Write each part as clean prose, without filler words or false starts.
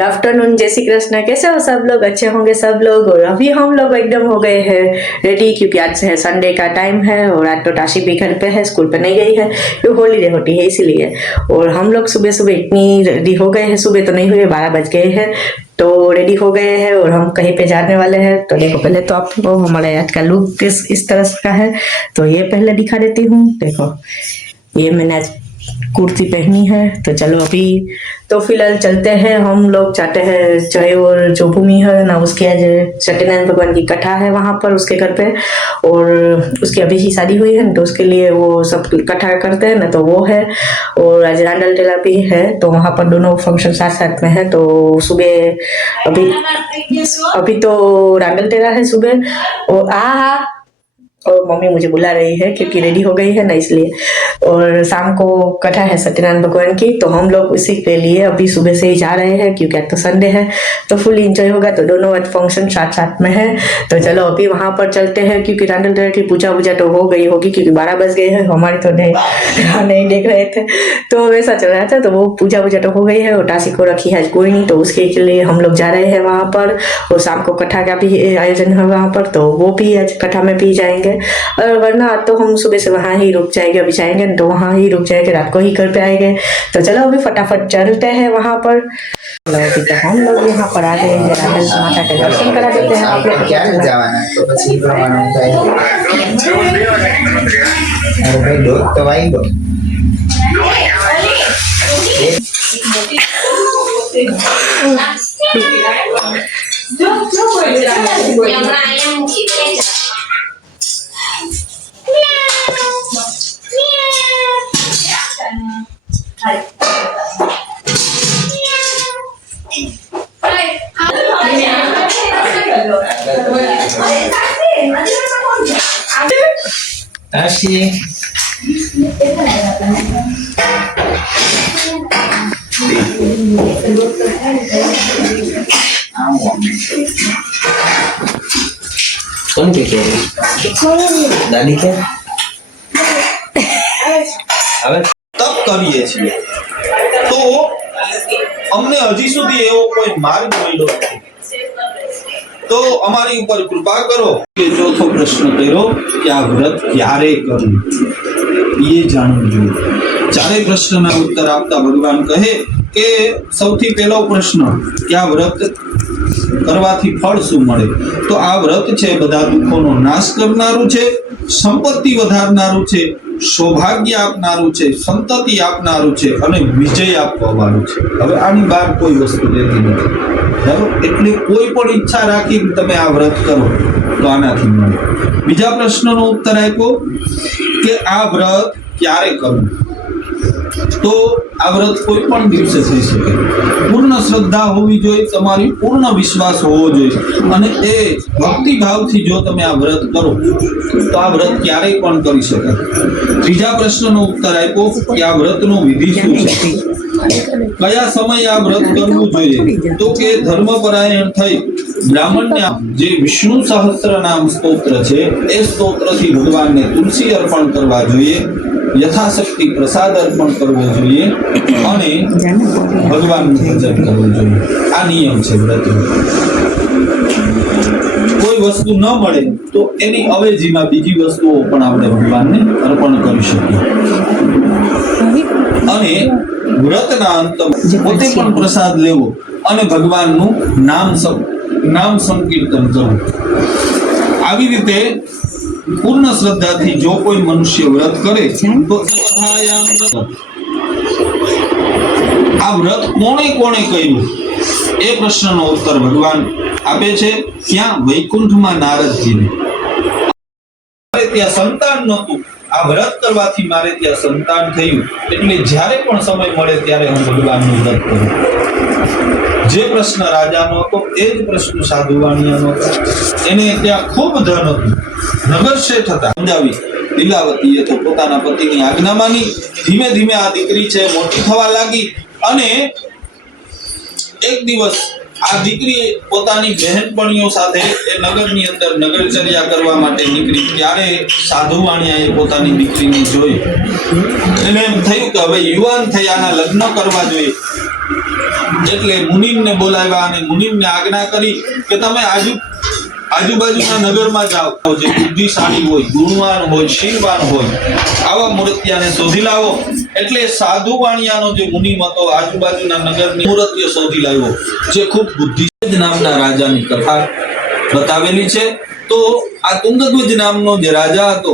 Good afternoon, जय श्री कृष्ण। कैसे हो सब लोग? अच्छे होंगे सब लोग। और अभी हम लोग एकदम हो गए हैं रेडी, क्योंकि आज से है संडे का टाइम है और आज तो टाशी भी घर पे है, स्कूल पे नहीं गई है, तो हॉलीडे होती है इसीलिए। और हम लोग सुबह सुबह इतनी रेडी हो गए हैं, सुबह तो नहीं हुए, 12 बज गए हैं, तो रेडी हो गए हैं और हम कहीं पे जाने वाले हैं। तो देखो पहले तो आपको हमारे आज का लुक इस तरह का है, तो ये पहले दिखा देती हूँ। देखो ये मैंने आज कुर्ती पहनी है। तो चलो अभी तो फिलहाल चलते हैं, हम लोग जाते हैं जय और जो भूमि है ना, उसके आज सत्यनारायण भगवान की कथा है वहां पर उसके घर पे, और उसकी अभी ही शादी हुई है ना, तो उसके लिए वो सब कथा करते हैं ना, तो वो है। और आज रांडल टेला भी है, तो वहां पर दोनों फंक्शन साथ साथ में है। तो सुबह अभी तो रांडल टेला है सुबह, और मम्मी मुझे बुला रही है क्योंकि रेडी हो गई है ना, इसलिए। और शाम को कथा है सत्यनारायण भगवान की, तो हम लोग उसी के लिए अभी सुबह से ही जा रहे हैं, क्योंकि आज तो संडे है तो फुल एंजॉय होगा। तो दोनों आज फंक्शन साथ साथ में है, तो चलो अभी वहां पर चलते हैं, क्योंकि रांडल टेला की पूजा वूजा तो हो गई होगी, क्योंकि 12 बज गए हैं, हमारे तो नहीं देख रहे थे, तो वैसा चल रहा था। तो वो पूजा वूजा तो हो गई है और टासी को रखी है कोई नहीं, तो उसके लिए हम लोग जा रहे हैं वहां पर। और शाम को कथा का भी आयोजन है वहां पर, तो वो भी आज कथा में भी जाएंगे। और वरना तो हम सुबह से वहां ही रुक जाएंगे, अभी जाएंगे तो वहां ही रुक जाएंगे, रात को ही घर पे आएंगे। तो चलो अभी फटाफट चलते हैं वहां पर। अभी तो हम लोग यहाँ पर आ गए हैं, रांडल माता के दर्शन करा देते हैं आप लोग। क्या जवाना तो પછી પ્રમાણે થાય અરે ભાઈ ડોક તો વાઈ દો Tashi. कौन के दादी के હવે તપ કરીએ છીએ તો અમને હજી સુધી એવો કોઈ માર્ગ મળ્યો નથી, તો અમારી ઉપર કૃપા કરો કે ચોથો પ્રશ્ન કર્યો કે આ વ્રત ક્યારે કરવું એ જાણવું જોઈએ। ચારેય પ્રશ્નના ઉત્તર આપતા ભગવાન કહે કે સૌથી પહેલો પ્રશ્ન કે આ વ્રત કરવાથી ફળ શું મળે? તો આ વ્રત છે બધા દુઃખોનો નાશ કરનારું છે, સંપત્તિ વધારનારું છે, સૌભાગ્ય આપનારું છે, સંતતિ આપનારું છે અને વિજય આપવાવાળું છે। હવે આની બહાર કોઈ વસ્તુ રહેતી નથી, બરાબર? એટલે કોઈ પણ ઈચ્છા રાખી તમે આ વ્રત કરો તો આનાથી મળે। બીજા પ્રશ્નનો ઉત્તર આપ્યો કે આ વ્રત ક્યારે કરવું? તો આ વ્રત કોઈ પણ દિવસે થઈ શકે, પૂર્ણ શ્રદ્ધા હોવી જોઈએ, તમારી પૂર્ણ વિશ્વાસ હોવો જોઈએ, અને એ ભક્તિ ભાવથી જો તમે આ વ્રત કરો તો આ વ્રત ક્યારેય પણ કરી શકાય। ત્રીજા પ્રશ્નનો ઉત્તર આપ્યો કે આ વ્રતનો વિધિ શું છે, કયા સમયે આ વ્રત કરવું જોઈએ? તો કે ધર્મપરાયણ થઈ બ્રાહ્મણને જે વિષ્ણુ સહસ્ત્ર નામ સ્તોત્ર છે એ સ્તોત્રથી ભગવાનને તુલસી અર્પણ કરવા જોઈએ, યથાશક્તિ પ્રસાદ અર્પણ કરવો જોઈએ અને ભગવાનનું ભજન કરવું જોઈએ। આ નિયમ છે વ્રતનો। કોઈ વસ્તુ ન મળે તો એની અવેજીમાં બીજી વસ્તુઓ પણ આપણે ભગવાનને અર્પણ કરી શકીએ। અને વ્રતના અંતમાં પોતે પણ પ્રસાદ લેવો અને ભગવાનનું નામ સંકીર્તન કરવું। આવી રીતે પૂર્ણ શ્રદ્ધાથી જો કોઈ મનુષ્ય વ્રત કરે તો આ વ્રત કોણે કર્યું એ પ્રશ્નનો ઉત્તર ભગવાન આપે છે। ત્યાં વૈકુંઠમાં નારદજીને ત્યાં સંતાન નહોતું, આ વ્રત કરવાથી મારે ત્યાં સંતાન થયું, એટલે જ્યારે પણ સમય મળે ત્યારે હું ભગવાનનું વ્રત કરું। જે પ્રશ્ન રાજાનો હતો એ જ પ્રશ્ન સાધુવાણીયાનો હતો। એને ત્યાં ખૂબ ધન હતું, નગર શેઠ હતા। સમજાવી લીલાવતીએ તો પોતાના પતિની આજ્ઞા માની, ધીમે ધીમે આ દીકરી છે મોટી થવા લાગી, અને એક દિવસ આ દીકરી પોતાની બહેનપણીઓ સાથે એ નગરની અંદર નગરચર્યા કરવા માટે નીકળી ત્યારે સાધુ વાણિયાએ પોતાની દીકરીને જોઈ. એને એમ થયું કે હવે યુવાન થયાના લગ્ન કરવા જોઈએ. એટલે મુનિમને બોલાવ્યા અને મુનિમને આજ્ઞા કરી કે તમે આજુબાજુના નગરમાં જાઓ, જે બુદ્ધિશાળી હોય, ગુણવાન હોય, શીલવાન હોય, આવા મૂર્તિયાને શોધી લાવો. એટલે સાધુ વાણિયાનો જે મુનિમ હતો આજુબાજુના નગરની મૂર્તિઓ શોધી લાવ્યો, જે ખૂબ બુદ્ધિ નામના રાજાની કથા બતાવેલી છે. તો આ તુંગધ્વજ નામનો જે રાજા હતો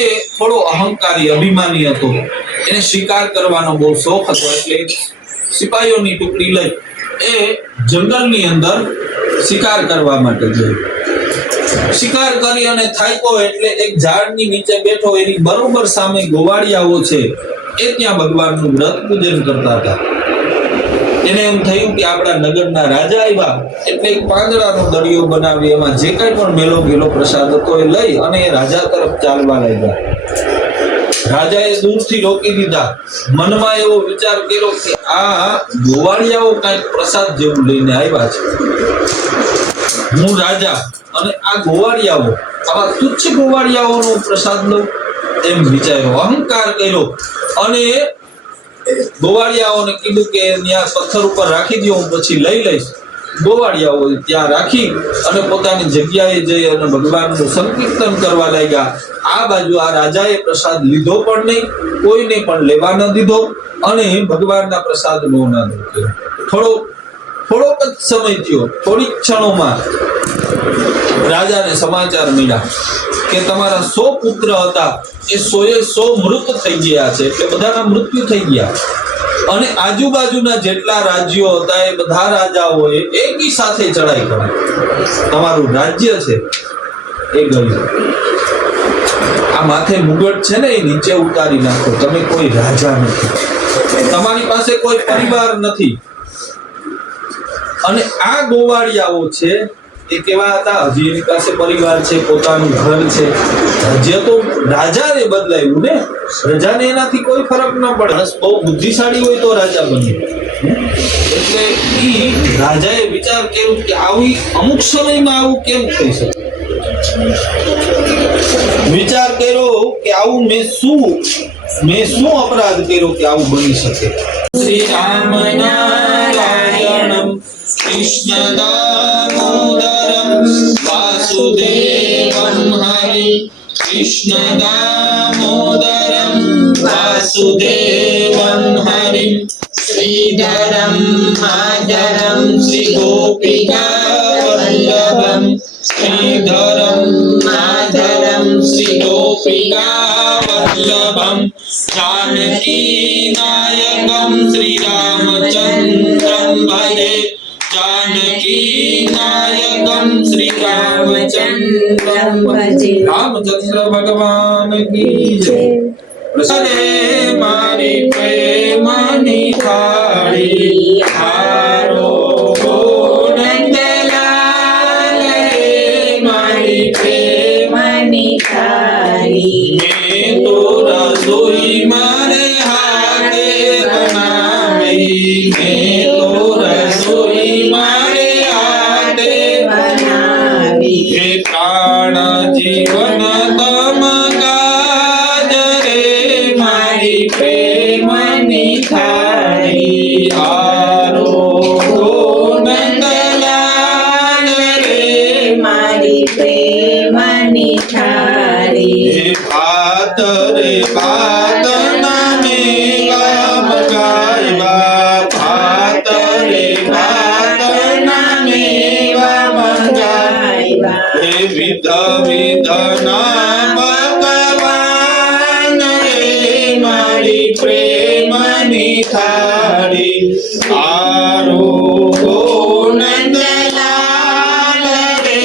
એ થોડો અહંકારી, અભિમાની હતો. એને શિકાર કરવાનો બહુ શોખ હતો. એટલે સિપાહીઓની ટુકડી લઈ એ જંગલની અંદર શિકાર કરવા માટે ગયો. શિકાર કરી અને થાક્યો એટલે એક ઝાડની નીચે બેઠો. એની બરોબર સામે ગોવાળિયાઓ છે એ ત્યાં ભગવાનનું વ્રત પૂજન કરતા હતા. એને એમ થયું કે આપણા નગરના રાજા આવ્યા એટલે એક પાંદડાનો દરિયો બનાવી એમાં જે કઈ પણ મેલો ગેલો પ્રસાદ હતો એ લઈ અને રાજા તરફ ચાલવા લાગ્યા. રાજાએ દૂરથી રોકી દીધા. મનમાં એવો વિચાર કર્યો કે આ ગોવાળિયાઓ કઈક પ્રસાદ જેવું લઈને આવ્યા છે. હું રાજા અને આ ગોવાળિયાઓ, આવા તુચ્છ ગોવાળિયાઓનો પ્રસાદ લઉં એમ વિચાર્યો, અહંકાર કર્યો. અને ગોવાળિયાઓને કીધું કે ત્યાં પથ્થર ઉપર રાખી દો, હું પછી લઈ લઈશ. ગોવાળિયાઓ ત્યાં રાખી અને પોતાની જગ્યાએ જઈ અને ભગવાનનું સંકીર્તન કરવા લાગ્યા. આ બાજુ આ રાજાએ પ્રસાદ લીધો પણ નહીં, કોઈને પણ લેવા ન દીધો અને ભગવાનના પ્રસાદનો આનંદ કર્યો. થોડોક જ સમય થયો, થોડીક ક્ષણોમાં રાજાને સમાચાર મળ્યા કે તમારા 100 પુત્ર હતા એ 100 મૃત થઈ ગયા છે. એટલે બધાના મૃત્યુ થઈ ગયા. અને આજુબાજુના જેટલા રાજ્યો હતા એ બધા રાજાઓએ એકી સાથે ચડાઈ કરી. તમારું રાજ્ય છે એ ગયું. આ માથે મુગટ છે ને એ નીચે ઉતારી નાખો. તમે કોઈ રાજા નથી, તમારી પાસે કોઈ પરિવાર નથી. અને આ ગોવાળિયાઓ છે એ કેવા હતા? હજી એની પાસે પરિવાર છે, પોતાનું ઘર છે. રાજ્ય તો રાજાને બદલાયું ને, પ્રજાને એનાથી કોઈ ફરક ન પડે. બહુ બુદ્ધિશાળી હોય તો રાજા બને. એટલે ઈ રાજાએ વિચાર કર્યો કે આવી અમુક સમયમાં આવું કેમ થઈ શકે. વિચાર કર્યો કે આવું મેં શું અપરાધ કર્યો કે આવું બની શકે. શ્રી રામ નારાયણમ કૃષ્ણ દામોદરમ વાસુદેવમ હરિ કૃષ્ણ દામોદરમ વાસુદેવમ હરિ શ્રીધરમ માધરમ શ્રી ગોપિકા વલ્લભમ શ્રીધરમ માધરમ શ્રી ગોપિકા વલ્લભમ जानकी नायकम श्री रामचंद्रम भजे जानकी नायकम श्री रामचंद्रम भजे रामचंद्र भगवान की जय। प्रसन्ने मारी प्रेमनी थाળી हारो नंदलाल मारी प्रेमनी थाળી मैं तो रसोई मारे हाथे बनावी मैं तो रसोई मारे हाथे बनावी हे प्राण जीवन तम गाज रे मारी प्रेमनी थाળી हारो नंदलाल रे मारी प्रेमनी थाળી हे भात रे भात नामे गाम गायवा भात रे भात नामे गाम गायवा हे विध विध नाम भगवान रे मारी प्रेमनी थाળી आरो नंदलाल रे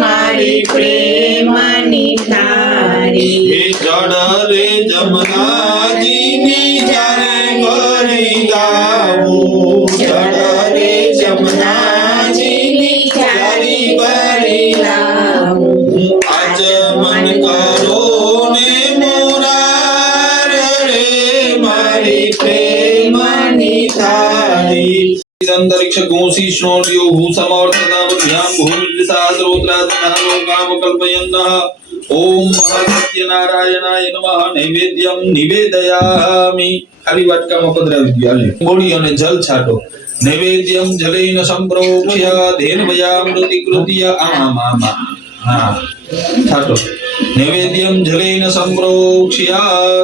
मारी प्रेमनी थाળી हे जड़ रे जमनाजी ની જ્યારે કરી ગાવું જડ રે જમનાજી ની જ્યારે કરી લાવું આચમન કરો ને મોરાર રે મારી પ્રેમની થાળી। अंतरिक्ष गोसी श्रोण्यो भूसमर्थताभ्यां भूमिर्विशास्त्रोत्रादनालो कामकल्पयन्नः ओम महासत्यनारायणाय नमः नैवेद्यं निवेदयामि खाली वाटकाમાં પધરાવી દો આલે ગોળી અને જલ છાટો નૈવેદ્યમ જલેન સંપ્રોક્ષ્ય ધેનવયામૃતિ કૃત્ય આમા હા છાટો નૈવેદ્યમ જલેન સંપ્રોક્ષ્ય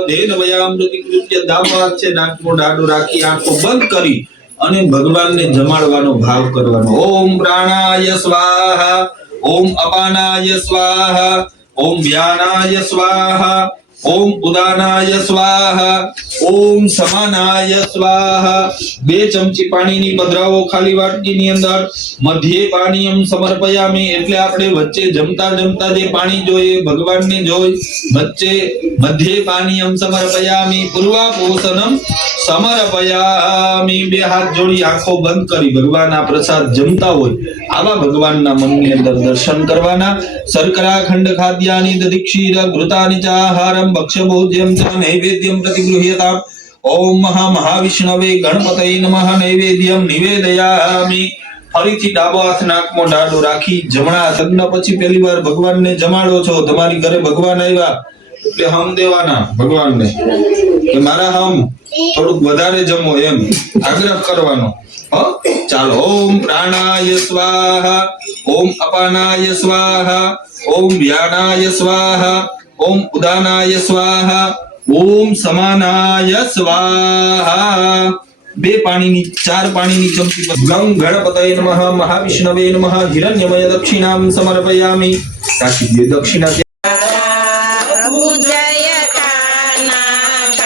ધેનવયામૃતિ કૃત્ય દામવાક છે નાકનો ડાડો રાખી આંખો બંધ કરી અને ભગવાનને જમાડવાનો ભાવ કરવાનો ઓમ પ્રાણાય સ્વાહા ઓમ અપાનાય સ્વાહા ओम व्यानाय स्वाहा ओम उदानाय स्वाहा ओम समानाय स्वाहा बे चमची पाણીની પધરાવો ખાલી વાટકીની અંદર મધ્યે પાણીયમ સમર્પયામિ એટલે આપણે વચ્ચે જમતા જમતા જે પાણી જોઈએ ભગવાનને જોઈ વચ્ચે મધ્યે પાણીયમ સમર્પયામિ પૂર્વાપોષણમ સમર્પયામિ બે હાથ જોડી આંખો બંધ કરી ભગવાન આ પ્રસાદ જમતા હોય આવા ભગવાનના મનની અંદર દર્શન કરવાના શર્કરાખંડ ખાદ્યાની દધિક્ષીર ઘૃતાની ચ આહારમ ભક્ષ્યભોજ્યમ ચ નૈવેદ્યમ પ્રતિગૃહ્યતામ ઓમ મહાવિષ્ણવે ગણપતये નમઃ નૈવેદ્યમ નિવેદયામિ ફરીથી ડાબો હાથ નાકમાં ડાડો રાખી જમણા હાથ લગ્ન પછી પહેલી વાર ભગવાનને જમાડો છો તમારી ઘરે ભગવાન આવ્યા એટલે હમ દેવાના ભગવાનને કે મારા હમ થોડુંક વધારે જમો એમ આગ્રહ કરવાનો ચાલો ઓમ પ્રાણાય સ્વાહા ઓમ અપાનાય સ્વાહા ઓમ વ્યાનાય સ્વાહા ओम उदानाय स्वाहा ओम समानाय स्वाहा बे पाणीनी चार पाणीनी चमची गं गणपतये नमः महाविष्णवे नमः हिरण्यमय दक्षिणां समर्पयामि काशी दे दक्षिणा प्रभु जय कानाकारा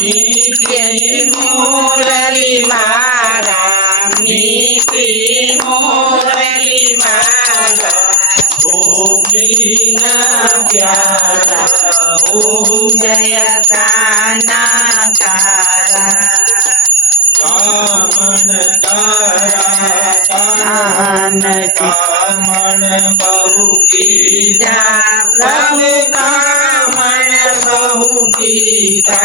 नित्य मुरली मारा नित्य मुरली मारा गोपीना प्यारा ओम जय कानाकारा कामन कामन बहु कीजा प्रभु कामन बहु कीजा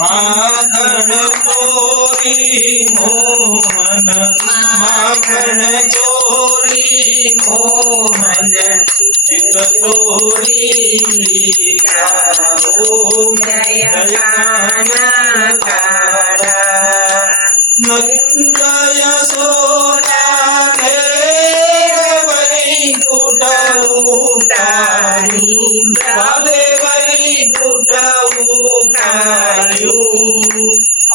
माखन चोरी मोहन माखन चोरी मोहन चित चोरी ओम जय कानाकारा नंद यशोदा वैकुंठ उतारी वाले वैकुंठ उतारू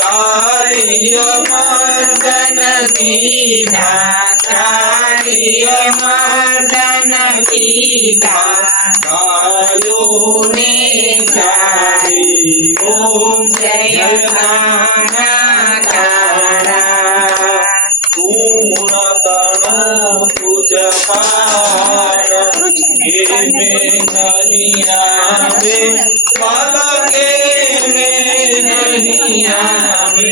कार्य मर्दन कीधा कार्य मर्दन कीधा गायो ने चारी ओम जय कानाकारा पूर्णतनो तुझ पार के में नहीं आवे पलके में नहीं आवे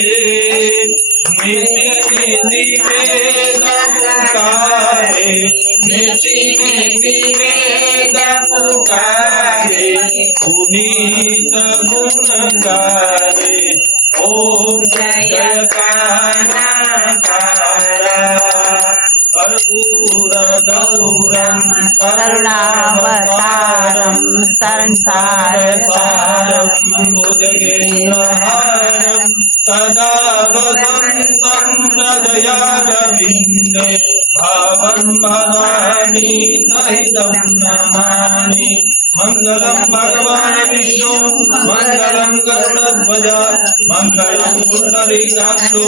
नित्य निवेद पुकारे नित्य निवेद पुकारे पुनीत गुण गारे ओम जय कानाकारा कर्पूर गौरम करुणावतारं संसारसारं भुजगेन्द्रहारं सदा वसन्तं हृदयारविन्दे भावं भवानी सहितं नमामि मंगलम भगवान विष्णु मंगलम गरुड़ध्वज मंगलम पुंडरीकाक्षो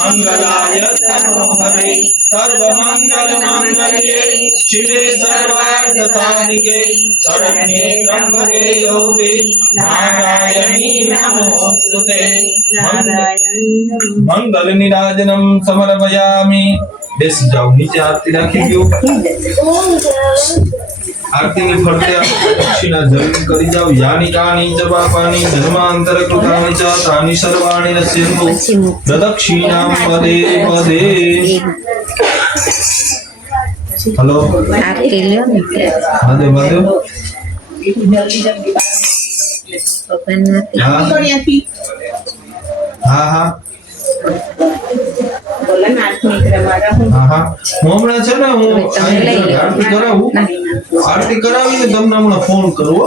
मंगलाय तनोहरे सर्वमंगल मांगल्ये शिवे सर्वार्थ साधिके शरण्ये त्र्यंबके गौरी नारायणी नमोस्तुते मंगल निराजनम समर्पयामि बेस जाओ नीचे आरती राखी दो आरती में फरते दक्षिणा जरूर करी जाओ यानी कानी च पापानि जन्मांतर कृतानि च तानि सर्वाणि नश्यन्तु प्रदक्षिणां पदे पदे हेलो आपके लिए मधे मधे हाँ हाँ हाँ હા હા હું હમણાં છે ને હું અહીં આરતી કરાવું આરતી કરાવીને તમને હમણાં ફોન કરું હો.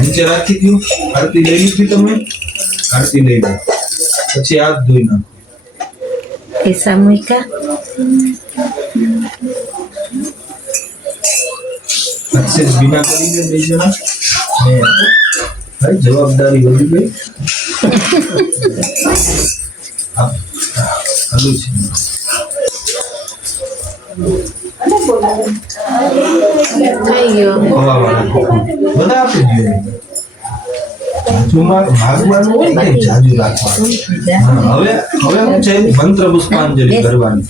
નીચે રાખી દઉં આરતી લઈ લીધી તમે આરતી લઈ લો પછી હાથ ધોઈ નાખો પૈસા મૂક્યા અક્ષર બીના કરીને લઈ જણા ભાઈ જવાબદારી વધી ગઈ હાલું છે થઈ ગયો બધા આપી દઈએ ભાગવાનું હોય ને જાજુ રાખવાનું હવે હું છે મંત્ર પુષ્પાંજલિ કરવાની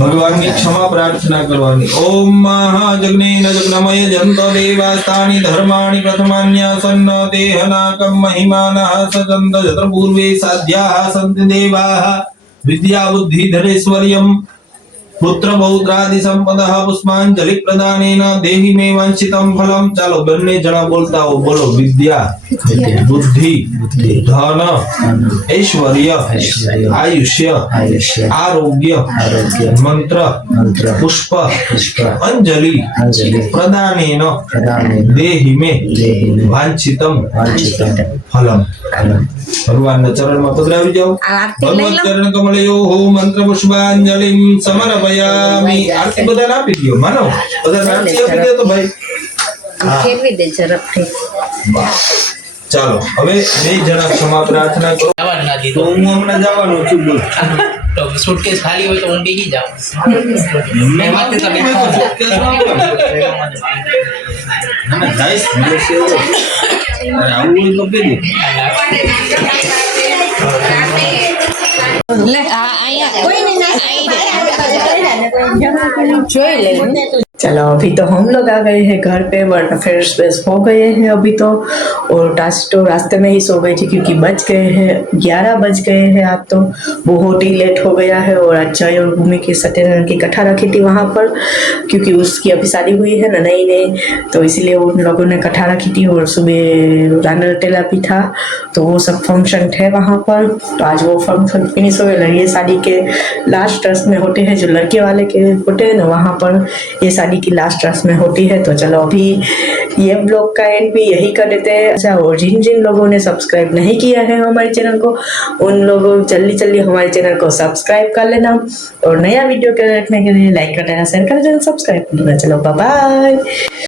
ભગવાનની ક્ષમા પ્રાર્થના કરવાની ઓમ મહાજગ્નેન જગ્નમય જંતો દેવાસ્તાની ધર્માણિ પ્રથમાન્યાસન્ન દેહનાકમ મહિમાનઃ સજંત જત્ર પૂર્વે સાધ્યાઃ સંતિ દેવાઃ વિદ્યા બુદ્ધિ ધરેશ્વર્યમ પુત્ર પૌત્રાદિ સંપદઃ પુષ્પાંજલિ પ્રદાનેન દેહી મે વાંછિતમ ફલમ. ચાલો બંને જણા બોલતા હો બોલો વિદ્યા બુદ્ધિ ધન ઐશ્વર્ય આયુષ્ય આરોગ્ય મંત્ર પુષ્પ અંજલિ પ્રદાનેન દેહી મે વાંછિતમ ફલમ. ભગવાનના ચરણમાં પધરાવી જાઓ. ભગવત ચરણ કમલયો મંત્ર પુષ્પાંજલિ સમર્પયામિ. આરતી બધાને આપી દો માનો બધાને આરતી આપી દો તો ભાઈ ફેરવી દે ઝડપથી ચાલો હવે બે જણા ક્ષમા પ્રાર્થના કરો. તો હું હમણાં જવાનો છું બોલ તો સુટકેસ ખાલી હોય તો હું ભેગી જાઉં એમાંથી તો બેઠો છું. જઈશ આવું હોય તો પેલી चलो अभी तो हम लोग आ गए हैं घर पे वरना फिर बस हो गए हैं अभी तो। और तो रास्ते में ही सो गई थी क्योंकि बज गए हैं 11 बज गए हैं। आज तो बहुत ही लेट हो गया है। और अजय और भूमि की सत्यनारायण की कथा रखी थी वहाँ पर क्योंकि उसकी अभी शादी हुई है ना नई नई, तो इसलिए उन लोगों ने कथा रखी थी। और सुबह रानर टेला भी था तो वो सब फंक्शन थे वहाँ पर। तो आज वो फंक्शन फिनिश हो गया। ये शादी के लास्ट रस्म में होते हैं जो लड़के वाले के होते हैं ना, वहाँ पर ये शादी की लास्ट रस्म में होती है। तो चलो अभी ये ब्लॉग का एंड भी यही कर देते हैं। अच्छा, और जिन जिन लोगों ने सब्सक्राइब नहीं किया है हमारे चैनल को, उन लोगों जल्दी जल्दी हमारे चैनल को सब्सक्राइब कर लेना। और नया वीडियो के देखने के लिए लाइक कर देना, शेयर कर देना, सब्सक्राइब कर देना। चलो बाय बाय।